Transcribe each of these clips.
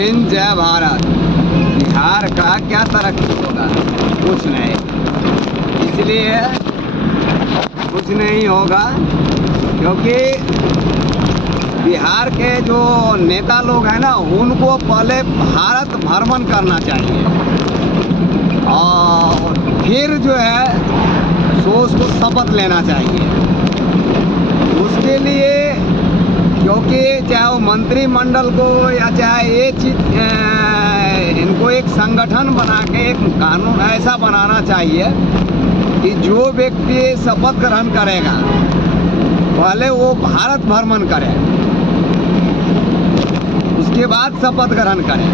हिंद, जय भारत। बिहार का क्या तरक्की होगा? कुछ नहीं। इसलिए कुछ नहीं होगा क्योंकि बिहार के जो नेता लोग हैं ना, उनको पहले भारत भ्रमण करना चाहिए और फिर जो है सो उसको शपथ लेना चाहिए। उसके लिए क्योंकि चाहे वो मंत्रिमंडल को या चाहे ये चीज इनको एक संगठन बना के एक कानून ऐसा बनाना चाहिए कि जो व्यक्ति शपथ ग्रहण करेगा पहले वो भारत भ्रमण करे, उसके बाद शपथ ग्रहण करे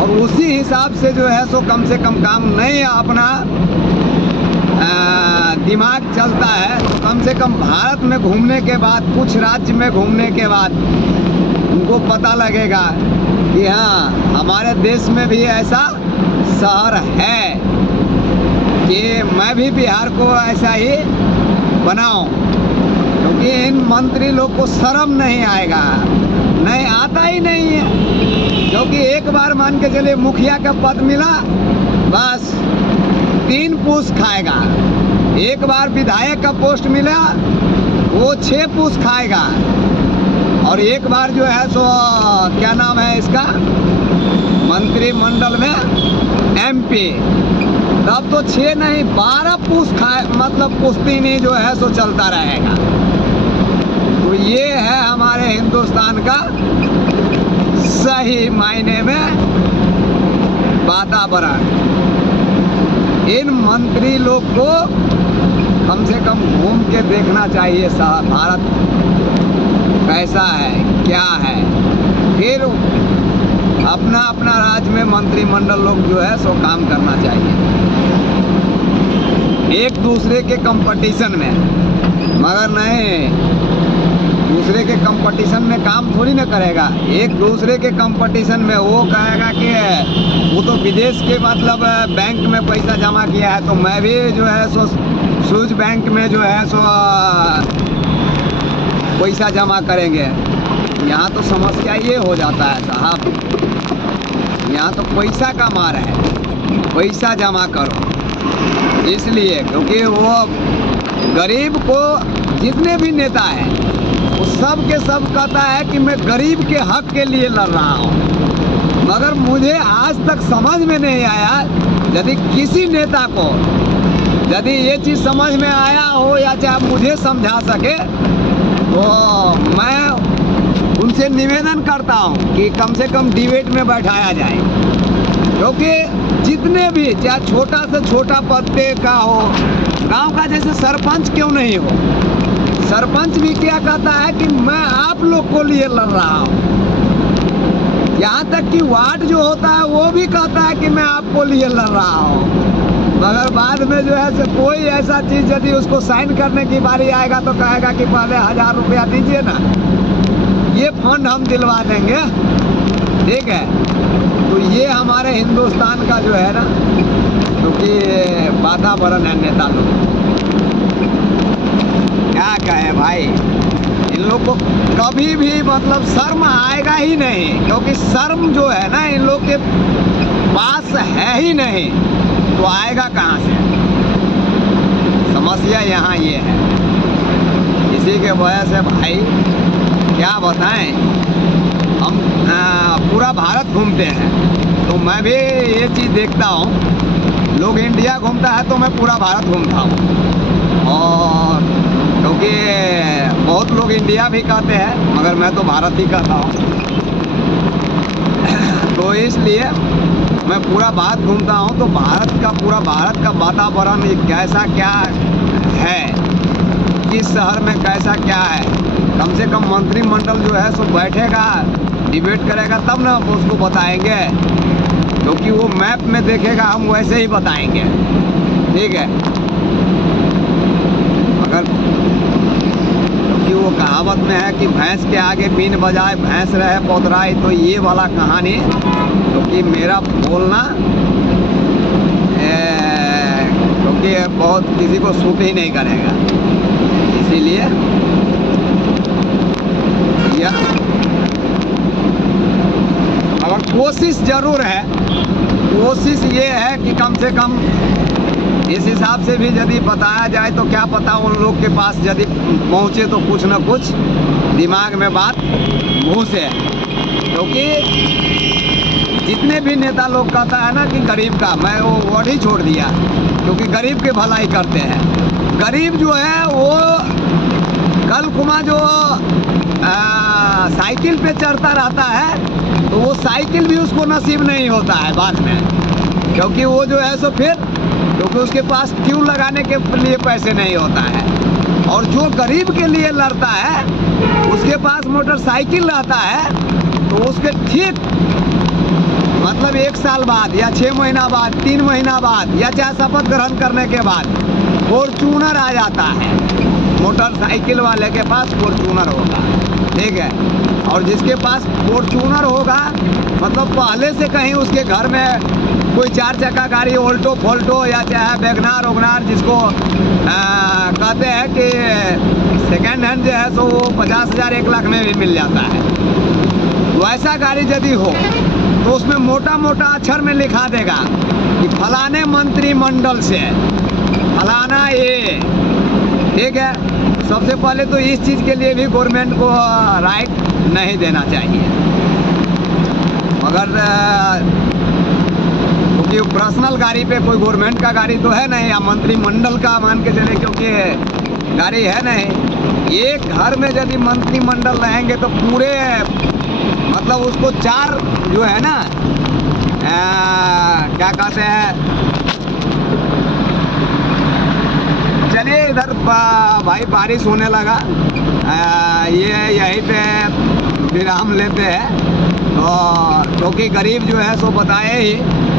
और उसी हिसाब से जो है सो कम से कम काम नहीं अपना दिमाग चलता है। कम से कम भारत में घूमने के बाद, कुछ राज्य में घूमने के बाद उनको पता लगेगा कि हाँ, हमारे देश में भी ऐसा शहर है कि मैं भी बिहार को ऐसा ही बनाऊं। क्योंकि इन मंत्री लोग को शर्म नहीं आएगा, नहीं आता ही नहीं है। क्योंकि एक बार मान के चलिए मुखिया का पद मिला, बस 3 पूस खाएगा। एक बार विधायक का पोस्ट मिला, वो 6 पूस खाएगा। और एक बार जो है सो क्या नाम है इसका, मंत्रिमंडल में MP, तब तो 6 नहीं 12 पूस खाए, मतलब पुश्तैनी जो है सो चलता रहेगा। तो ये है हमारे हिंदुस्तान का सही मायने में वातावरण। इन मंत्री लोग को कम से कम घूम के देखना चाहिए भारत कैसा है, क्या है। फिर अपना अपना राज्य में मंत्रिमंडल लोग जो है सो काम करना चाहिए, एक दूसरे के कंपटीशन में। मगर नहीं, दूसरे के कंपटीशन में काम थोड़ी ना करेगा। एक दूसरे के कंपटीशन में वो कहेगा कि वो तो विदेश के मतलब बैंक में पैसा जमा किया है, तो मैं भी जो है सो स्विस बैंक में जो है सो पैसा जमा करेंगे। यहाँ तो समस्या ये हो जाता है साहब, यहाँ तो पैसा का मार है, पैसा जमा करो। इसलिए क्योंकि वो गरीब को, जितने भी नेता हैं वो सब के सब कहता है कि मैं गरीब के हक के लिए लड़ रहा हूँ। मगर मुझे आज तक समझ में नहीं आया, यदि किसी नेता को यदि ये चीज़ समझ में आया हो या चाहे मुझे समझा सके, तो मैं उनसे निवेदन करता हूँ कि कम से कम डिबेट में बैठाया जाए। क्योंकि जितने भी, चाहे छोटा से छोटा पद का हो, गांव का जैसे सरपंच क्यों नहीं हो, सरपंच भी क्या कहता है कि मैं आप लोग को लिए लड़ रहा हूँ। यहाँ तक कि वार्ड जो होता है वो भी कहता है कि मैं आपको लिए लड़ रहा हूँ। मगर बाद में जो है कोई ऐसा चीज़ यदि उसको साइन करने की बारी आएगा तो कहेगा कि पहले 1000 रुपया दीजिए ना, ये फंड हम दिलवा देंगे। ठीक है, तो ये हमारे हिंदुस्तान का जो है ना, क्योंकि वातावरण है। नेता लोग क्या कहे भाई, इन लोग को कभी भी मतलब शर्म आएगा ही नहीं। क्योंकि शर्म जो है ना इन लोग के पास है ही नहीं, तो आएगा कहाँ से? समस्या यहाँ ये है। इसी के वजह से भाई क्या बताएं, हम पूरा भारत घूमते हैं तो मैं भी ये चीज़ देखता हूँ। लोग इंडिया घूमता है तो मैं पूरा भारत घूमता हूँ। और क्योंकि बहुत लोग इंडिया भी कहते हैं, मगर मैं तो भारत ही कहता हूँ। तो इसलिए मैं पूरा भारत घूमता हूँ। तो पूरा भारत का वातावरण कैसा क्या है, किस शहर में कैसा क्या है, कम से कम मंत्रिमंडल जो है सो बैठेगा, डिबेट करेगा, तब ना उसको बताएंगे। क्योंकि वो मैप में देखेगा, हम वैसे ही बताएंगे। ठीक है, मगर क्योंकि वो कहावत में है कि भैंस के आगे बीन बजाए भैंस रहे पौधराई, तो ये वाला कहानी, क्योंकि मेरा बोलना क्योंकि बहुत किसी को सूट ही नहीं करेगा, इसीलिए कोशिश जरूर है। कोशिश ये है कि कम से कम इस हिसाब से भी यदि बताया जाए तो क्या पता उन लोग के पास यदि पहुँचे तो कुछ न कुछ दिमाग में बात घुसे। क्योंकि जितने भी नेता लोग कहता है ना कि गरीब का, मैं वो वर्ड ही छोड़ दिया, क्योंकि गरीब की भलाई करते हैं। गरीब जो है वो कल कुमा जो साइकिल पे चढ़ता रहता है तो वो साइकिल भी उसको नसीब नहीं होता है बाद में, क्योंकि वो जो है सो फिर क्योंकि उसके पास ट्यूब लगाने के लिए पैसे नहीं होता है। और जो गरीब के लिए लड़ता है उसके पास मोटरसाइकिल रहता है तो उसके ठीक मतलब 1 साल बाद या 6 महीना बाद, 3 महीना बाद या चाहे शपथ ग्रहण करने के बाद फॉर्चूनर आ जाता है। मोटरसाइकिल वाले के पास फॉर्चूनर होगा, ठीक है। और जिसके पास फॉर्चूनर होगा मतलब पहले से कहीं उसके घर में कोई 4 चक्का गाड़ी ऑल्टो फोल्टो या चाहे वैगनार ओगनार जिसको कहते हैं कि सेकेंड हैंड जो है सो वो 50,000 1 लाख में भी मिल जाता है। वैसा गाड़ी यदि हो तो उसमें मोटा मोटा अक्षर में लिखा देगा कि फलाने मंत्रिमंडल से फलाना ये, ठीक है। सबसे पहले तो इस चीज़ के लिए भी गवर्नमेंट को राइट नहीं देना चाहिए, मगर क्योंकि पर्सनल गाड़ी पे कोई गवर्नमेंट का गाड़ी तो है नहीं या मंत्रिमंडल का मान के चले, क्योंकि गाड़ी है नहीं। एक घर में यदि मंत्रिमंडल रहेंगे तो पूरे मतलब उसको 4 जो है ना क्या कहते हैं, चलिए इधर भाई बारिश होने लगा, ये यहीं पे विराम लेते हैं। और क्योंकि गरीब जो है सो बताए ही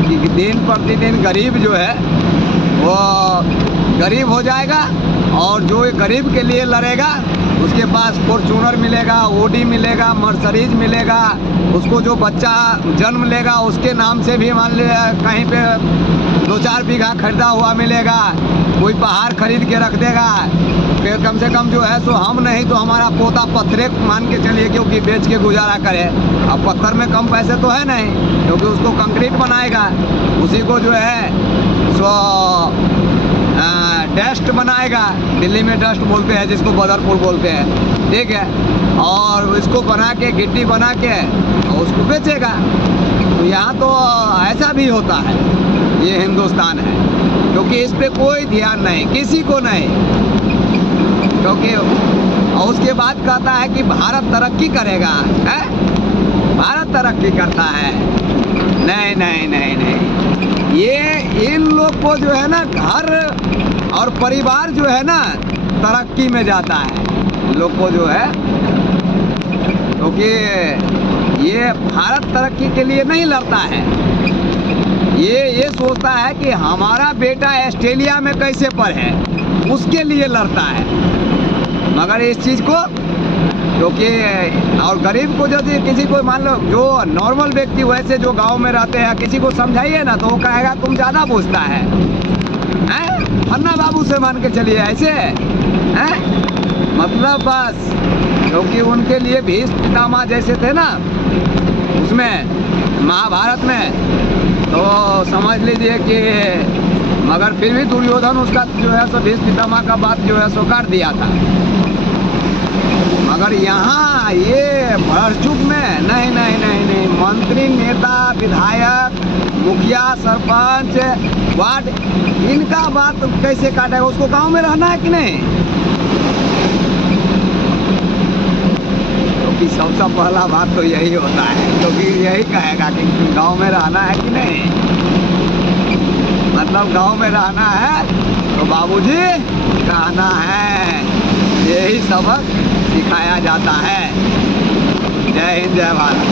कि दिन प्रतिदिन गरीब जो है वो गरीब हो जाएगा, और जो गरीब के लिए लड़ेगा उसके पास फॉर्चूनर मिलेगा, ओडी मिलेगा, मर्सरीज मिलेगा, उसको जो बच्चा जन्म लेगा उसके नाम से भी मान लिया कहीं पे 2-4 बीघा खरीदा हुआ मिलेगा, कोई पहाड़ खरीद के रख देगा। फिर कम से कम जो है सो हम नहीं तो हमारा पोता पत्थरे मान के चलिए क्योंकि बेच के गुजारा करे। अब पत्थर में कम पैसे तो है नहीं, क्योंकि उसको कंक्रीट बनाएगा, उसी को जो है सो डस्ट बनाएगा, दिल्ली में डस्ट बोलते हैं जिसको बदरपुर बोलते हैं, ठीक है। और इसको बना के गिट्टी बना के और उसको बेचेगा। तो यहाँ तो ऐसा भी होता है, ये हिंदुस्तान है, क्योंकि इस पे कोई ध्यान नहीं, किसी को नहीं। क्योंकि और उसके बाद कहता है कि भारत तरक्की करेगा, है? भारत तरक्की करता है, नहीं नहीं नहीं नहीं। ये इन लोग को जो है ना घर और परिवार जो है ना तरक्की में जाता है लोग को जो है, क्योंकि ये भारत तरक्की के लिए नहीं लड़ता है। ये सोचता है कि हमारा बेटा ऑस्ट्रेलिया में कैसे पढ़े, उसके लिए लड़ता है। मगर इस चीज़ को क्योंकि और गरीब को यदि किसी को मान लो जो नॉर्मल व्यक्ति वैसे जो गांव में रहते हैं किसी को समझाइए ना तो वो कहेगा तुम ज़्यादा पूछता है, फन्ना बाबू से मान के चलिए ऐसे हैं, मतलब बस। क्योंकि उनके लिए भीष्म पितामह जैसे थे ना उसमें महाभारत में, तो समझ लीजिए कि मगर फिर भी दुर्योधन उसका जो है सो भीष्म पितामह का बात जो है सो काट दिया था। मगर यहाँ ये भरचुक में नहीं नहीं नहीं नहीं, मंत्री नेता विधायक मुखिया सरपंच वार्ड इनका बात कैसे काटेगा, उसको गांव में रहना है कि नहीं। क्योंकि सबसे पहला बात तो यही होता है, क्योंकि यही कहेगा कि गांव में रहना है कि नहीं, मतलब गांव में रहना है तो बाबूजी कहना है, यही सबक सिखाया जाता है। जय हिंद जय भारत।